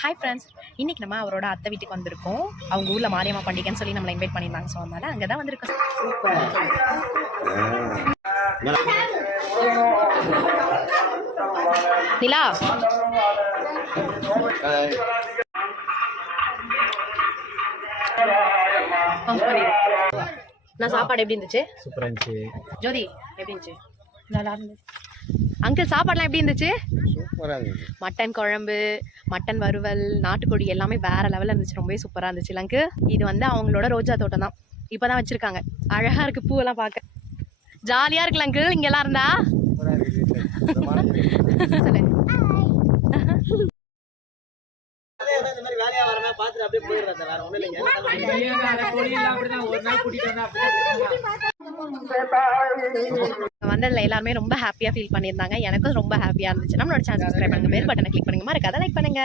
Hi friends, இன்றைக்கி நம்ம அவரோட அத்தை வீட்டுக்கு வந்திருக்கோம். அவங்க ஊரில் மாரியம்மா பண்டிகைன்னு சொல்லி நம்மளை இன்வைட் பண்ணியிருந்தாங்க. ஸோ அதனால் அங்கே தான் வந்திருக்கோம். நிலா நான் சாப்பாடு எப்படி இருந்துச்சு? சூப்பராக இருந்துச்சு. ஜோதி எப்படி இருந்துச்சு? நல்லா இருந்துச்சு. அங்கிள் சாப்பாடுலாம் எப்படி இருந்துச்சு? சூப்பராக இருந்துச்சு. மட்டன் குழம்பு, மட்டன் வறுவல், நாட்டுக்கோழி எல்லாமே வேற லெவலில் இருந்துச்சு. ரொம்பவே சூப்பராக இருந்துச்சு. அங்கிள் இது வந்து அவங்களோட ரோஜா தோட்டம் தான். இப்போ தான் வச்சுருக்காங்க. அழகாக இருக்குது, பூவெல்லாம் பார்க்க ஜாலியாக இருக்குல்ல அங்கிள் இங்கெல்லாம் இருந்தா? சொல்லு. வந்ததுல எல்லாருமே ரொம்ப ஹாப்பியா ஃபீல் பண்ணியிருந்தாங்க. எனக்கும் ரொம்ப ஹாப்பியா இருந்துச்சு. நம்மளோட சேனல் சப்ஸ்கிரைப் பண்ணுங்க, பெல் பட்டனை கிளிக் பண்ணுங்க, மறக்காத லைக் பண்ணுங்க.